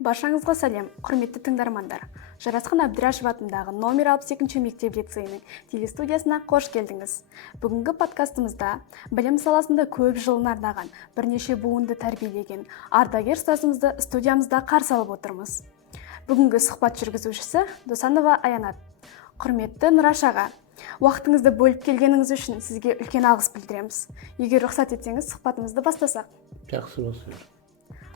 Баршаңызға сәлем, құрметті тыңдармандар. Жарасқан Әбдірашев атындағы номер 62-ші мектеп-лицейінің телестудиясына қош келдіңіз. Бүгінгі подкастымызда білім саласында көп жылын арнаған, бірнеше буынды тәрбиелеген ардагер ұстазымызды студиямызда қарсы алып отырмыз. Бүгінгі сұхбат жүргізушісі Досанова Аянат. Құрметті Нұраш аға, уақытыңызды бөліп келгеніңіз үшін сізге үлкен алғыс білдіреміз. Егер рұқсат етсеңіз, сұхбатымызды бастасақ. Жақсы болсын.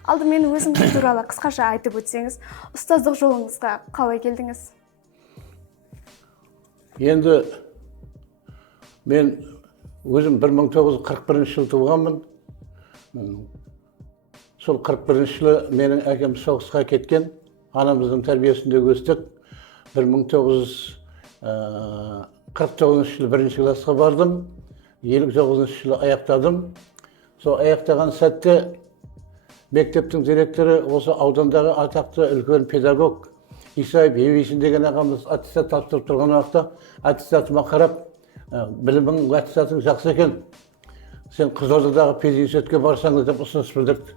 Алдымен өзіңіз туралы қысқаша айтып өтсеңіз, ұстаздық жолыңызға қалай келдіңіз? Енді мен өзім 1941 жылы туғанмын. Сол 41 жылы менің әкем соғысқа кеткен, анамыздың тәрбиесінде өстік. 1949 жылы бірінші классқа бардым, 59 жылы аяқтадым. Сол аяқтаған сәтте мектептің директоры осы аудандағы атақты үлкен педагог Исаев Евейсин деген ағамыз аттестат тапсырып тұрған уақытта аттестатыма қарап, білімің аттестатың жақсы екен, сен Қызылордадағы пединститутқа барсаңыз деп ұсыныс білдірді.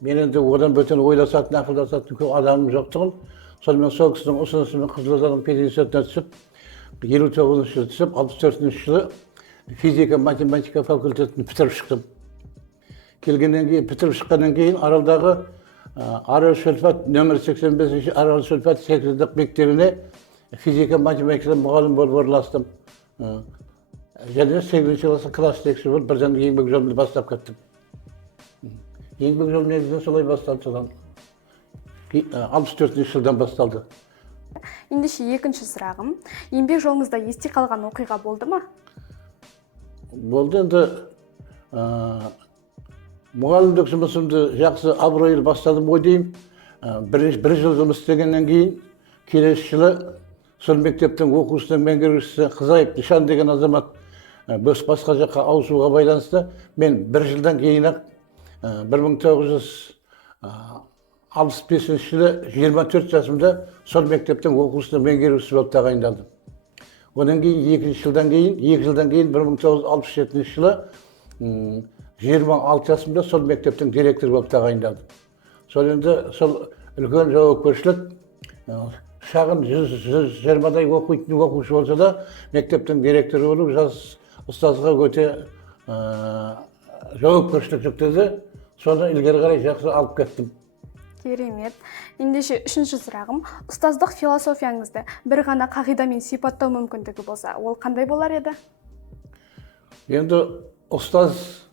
Мен енді одан бөтен ойласатын, ақылдасатын көп адамым жоқтығын, сонымен сол кісінің ұсынысымен Қызылорданың пединститутына түсіп, 59 жылы түсіп, 64 жылы физика-математика факультетін бітіріп шықтым. Келгеннен кейін, бітіріп шыққаннан кейін Аралдағы Арал Шөлфат нөмір 85-ші Арал Шөлфат секілдік мектебіне физика-математикадан мұғалім болып орналастым. Және 8-ші класс текші болып бірден еңбек жолымды бастап кеттім. Еңбек жолым негізінен солай басталды, содан 64 жылдан басталды. Ендеше екінші сұрағым, еңбек жолыңызда есте қалған оқиға болды ма? Болды. Енді мұғалімдік жұмысымды жақсы абыройлы бастадым ғой деймін. Бір жыл жұмыс істегеннен кейін, келесі жылы сол мектептің оқушысының меңгерушісі Қызаев Нишан деген азамат басқа жаққа ауысуға байланысты, мен бір жылдан кейін-ақ 1965 жылы 24 жасымда сол мектептің оқушысының меңгерушісі болып тағайындалдым. Одан кейін 2 жылдан кейін 1967 жылы 26 жасымда сол мектептің директор болып тағайындалдым. Сол енді сол үлкен жауапкершілік, шағын 120-дай оқитын оқушы болса да, мектептің директоры болып жас ұстазға өте жауапкершілік жүктеді. Соны ilgari қарай жақсы алып кеттім. Керемет. Ендеше үшінші сұрағым, ұстаздық философияңызды бір ғана қағидамен сипаттау мүмкіндігі болса, ол қандай болар еді? Енді ұстаз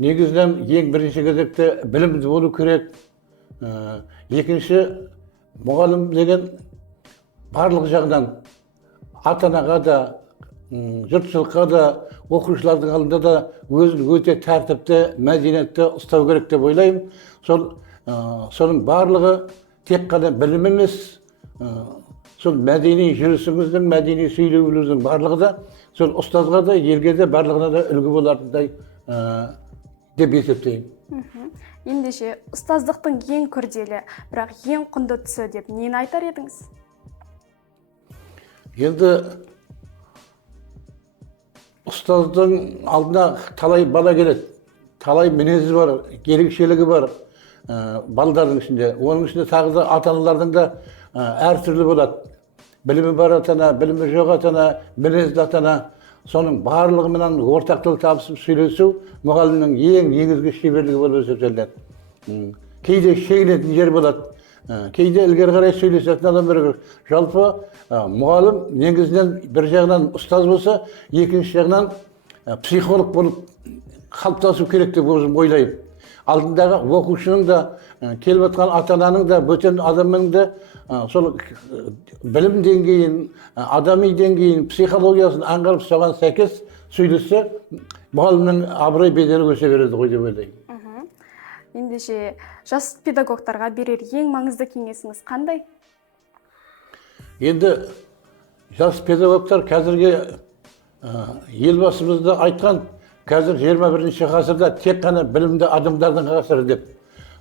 негізінен ең бірінші кезекте білімді болу керек. Екінші, мұғалім деген барлық жағынан ата-анаға да, жұртшылыққа да, оқушылардың алдында да өзін өте тәртіпті, мәдениетті ұстау керек деп ойлаймын. Соның барлығы тек қана білім емес, сол мәдени жүрісіңіздің, мәдени сөйлеуіңіздің барлығы да, сол ұстазға да, елге де, барлығына да үлгі болатындай деп есептеймін. Ендеше, ұстаздықтың ең күрделі, бірақ ең құнды тұсы деп нені айтар едіңіз? Енді ұстаздың алдына талай бала келеді, талай мінезі бар, ерекшелігі бар балдардың ішінде. Оның ішінде тағы да ата-аналардың да әртүрлі болады. Білімі бар ата-ана, білімі жоқ ата-ана, мінезді ата-ана. Соның барлығымен ортақ тіл табысып сөйлесу мұғалімнің ең негізгі шеберлігі болып есептелінеді. Кейде шегінетін жер болады, кейде ilgari қарай сөйлесетін адам керек. Жалпы мұғалім негізінен бір жағынан ұстаз болса, екінші жағынан психолог болып қалыптасу керек деп өзім ойлаймын. Алдындағы оқушының да, келіп отқан ата-ананың да, бөтен адамның да сол білім деңгейін, адами деңгейін, психологиясын аңғарып соған сәйкес сөйлесе, мұғалімнің абырой беделі өсе береді ғой деп ойлаймын. Ендеше, жас педагогтарға берер ең маңызды кеңесіңіз қандай? Енді жас педагогтар қазірге елбасымызды айтқан, қазір 21-ші ғасырда тек қана білімді адамдардың ғасыры деп.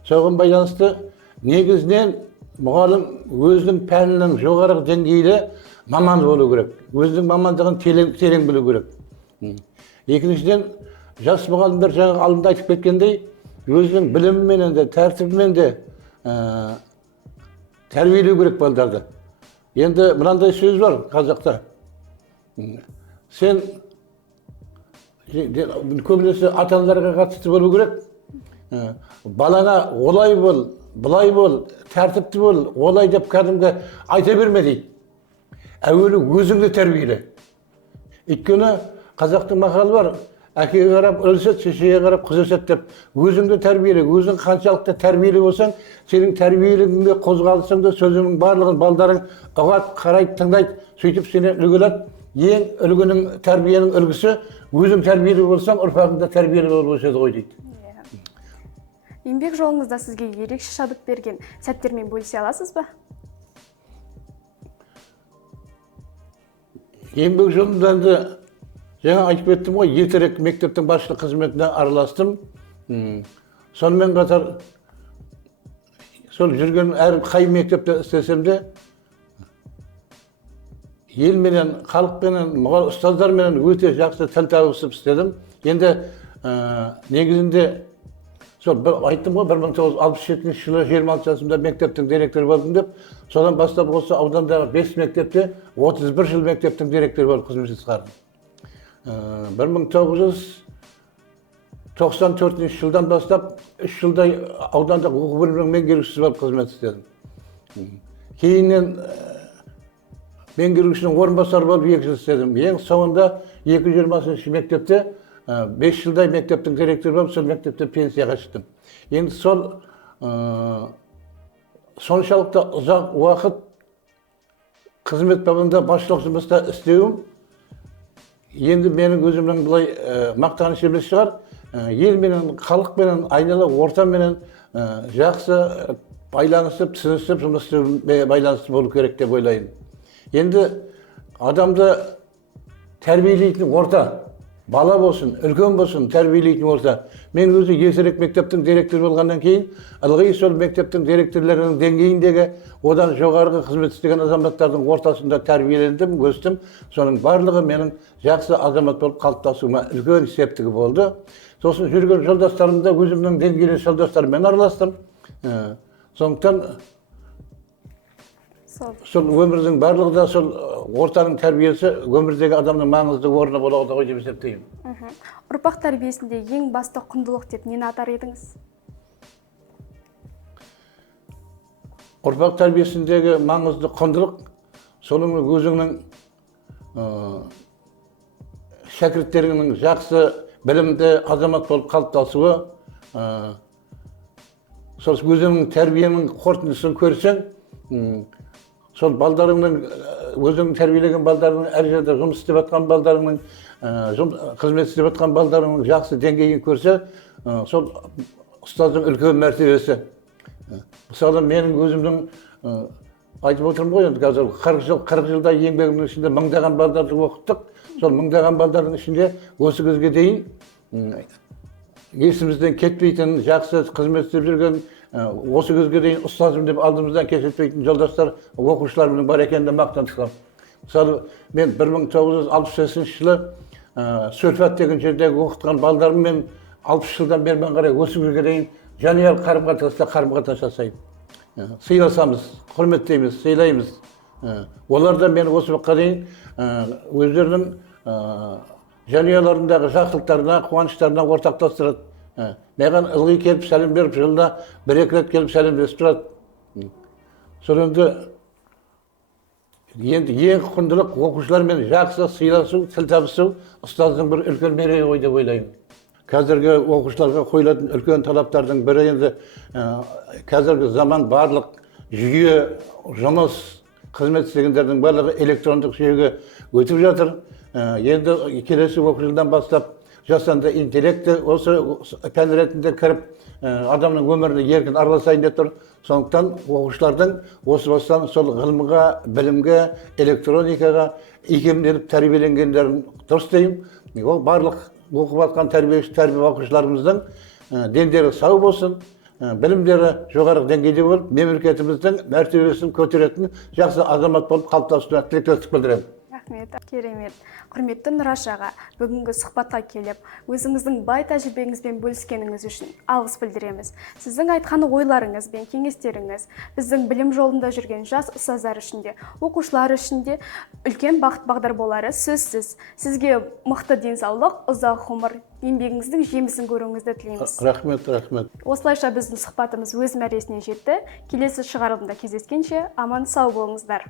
Соған байланысты негізінен мұғалім өзінің пәнінің жоғары деңгейлі маман болу керек. Өзінің мамандығын терең білу керек. Екіншіден, жас мұғалімдер жаңа алдында айтып кеткендей, өзінің білімімен де, тәртібімен де, тәрбиелеу керек балдарды. Енді мынандай сөз бар қазақта. Сен көбінесе ата-аналарға қатысты болу керек. Балаңа олай бол, былай бол, тәртіпті бол, олай деп кәдімгі айта берме дейді. Әуелі өзіңді тәрбиеле. Өйткені қазақтың мақалы бар, әкеге қарап өлсет, шешеге қарап қыз өсет деп. Өзіңді тәрбиеле, өзің қаншалықты тәрбиелі болсаң, сенің тәрбиелігіңде, қозғалысыңда, сөзіңнің барлығын балдарың ұғады, қарайды, тыңдайды, сөйтіп сені үлгі алады. Ең үлгінің, тәрбиенің үлгісі, өзің тәрбиелі болсаң, ұрпағың да тәрбиелі болып өседі ғой дейді. Еңбек жолыңызда сізге ерекше шабыт берген сәттермен бөлісе аласыз ба? Еңбек жолында енді жаңа айтып кеттім ғой, ертерек мектептің басшылық қызметіне араластым. Сонымен қатар сол жүрген әр қай мектепте істесем де елменен, халықпенен, ұстаздарменен өте жақсы тіл табысып істедім. Енді негізінде сол айттым ғой, 1967 жылы 26 жасымда мектептің директоры болдым деп, содан бастап осы аудандағы 5 мектепте 31 жыл мектептің директоры болып қызмет атқардым. 1994 жылдан бастап 3 жылдай аудандық оқу бөлімінің меңгерушісі болып қызмет істедім. Кейіннен меңгерушінің орынбасары болып 2 жыл істедім. Ең соңында 220 мектепте 5 жылдай мектептің директоры болып, сол мектепте пенсияға шықтым. Енді сол соншалықты ұзақ уақыт қызмет бабында басшылық жұмыста істеуім, енді менің өзімнің бұлай мақтаныш емес шығар, елменен, халықпенен, айнала ортаменен жақсы байланысып, түсінісіп, жұмыс істеуге байланысты болу керек деп ойлаймын. Енді адамды тәрбиелейтін орта, бала болсын, үлкен болсын, тәрбиелейтін орта. Мен өзі ертерек мектептің директоры болғаннан кейін, ылғи сол мектептің директорларының деңгейіндегі одан жоғарғы қызмет істеген азаматтардың ортасында тәрбиелендім, өстім. Соның барлығы менің жақсы азамат болып қалыптасуыма үлкен септігі болды. Сосын жүрген жолдастарымда өзімнің деңгейлі жолдастарыммен араластым. Сондықтан сол өмірдің барлығы да сол ортаның тәрбиесі өмірдегі адамның маңызды орны болады ғой деп есептеймін. Ұрпақ тәрбиесінде ең басты құндылық деп нені атар едіңіз? Ұрпақ тәрбиесіндегі маңызды құндылық соның өзіңнің шәкірттеріңнің жақсы білімді азамат болып қалыптасуы, сол өзіңнің тәрбиенің қорытындысын көрсең, сол балдарыңның, өзің тәрбиелеген балдарыңның, әр жерде жұмыс істеп жатқан балдарыңның, қызмет істеп жатқан балдарыңның жақсы деңгейін көрсе, сол ұстаздың үлкен мәртебесі. Мысалы, менің өзімнің айтып отырмын ғой, енді қазір 40 жылда еңбегімнің ішінде мыңдаған балдарды оқыттық. Сол мыңдаған балдардың ішінде осы кезге дейін есімізден кетпейтін, жақсы қызмет істеп жүрген, осы кезге дейін ұстазым деп алдымыздан кешетпейтін жолдастар, оқушыларымның бар екеніне мақтан. Мысалы, мен 1965 жылы Сөлфат деген жердегі оқытқан балдарыммен 60 жылдан бері қарай осы күнге дейін жанұялық қарым-қатынас жасаймын. Сыйласамыз, құрметтейміз, сыйлаймыз. Олар да мен осы уақытқа дейін өздерінің жанұяларындағы жақсылықтарына, қуаныштарына ортақтастырады. Маған ылғи келіп сәлем беріп, жылда 1-2 рет келіп сәлем беріп тұрады. Сол енді ең құндылық оқушылармен жақсы сыйласу, тіл табысу ұстаздың бір үлкен мерейі ғой деп ойлаймын. Қазіргі оқушыларға қойылатын үлкен талаптардың бірі енді қазіргі заман барлық жүйе, жұмыс, қызмет істегендердің барлығы электрондық жүйеге өтіп жатыр. Енді келесі оқу жылдан бастап жасанды интеллекті осы пән ретінде кіріп, адамның өміріне еркін араласайын деп тұр. Сондықтан оқушылардың осы бастан сол ғылымға, білімге, электроникаға икемделіп тәрбиеленгендерін дұрыс деймін. Ол барлық оқып жатқан тәрбие оқушыларымыздың дендері сау болсын, білімдері жоғары деңгейде болып, мемлекетіміздің мәртебесін көтеретін жақсы азамат болып қалыптасуына тілектестік білдіремін. Рахмет, керемет. Құрметті Нұраш аға, бүгінгі сұхбатқа келіп, өзіңіздің бай тәжірибеңізбен бөліскеніңіз үшін алғыс білдіреміз. Сіздің айтқан ойларыңыз бен кеңестеріңіз біздің білім жолында жүрген жас ұстаздар үшін де, оқушылар үшін де үлкен бақыт бағдар болары сөзсіз. Сізге мықты денсаулық, ұзақ ғұмыр, еңбегіңіздің жемісін көруіңізді тілейміз. Рахмет. Осылайша біздің сұхбатымыз өз мәресіне жетті. Келесі шығарылымда кездескенше аман сау болыңыздар.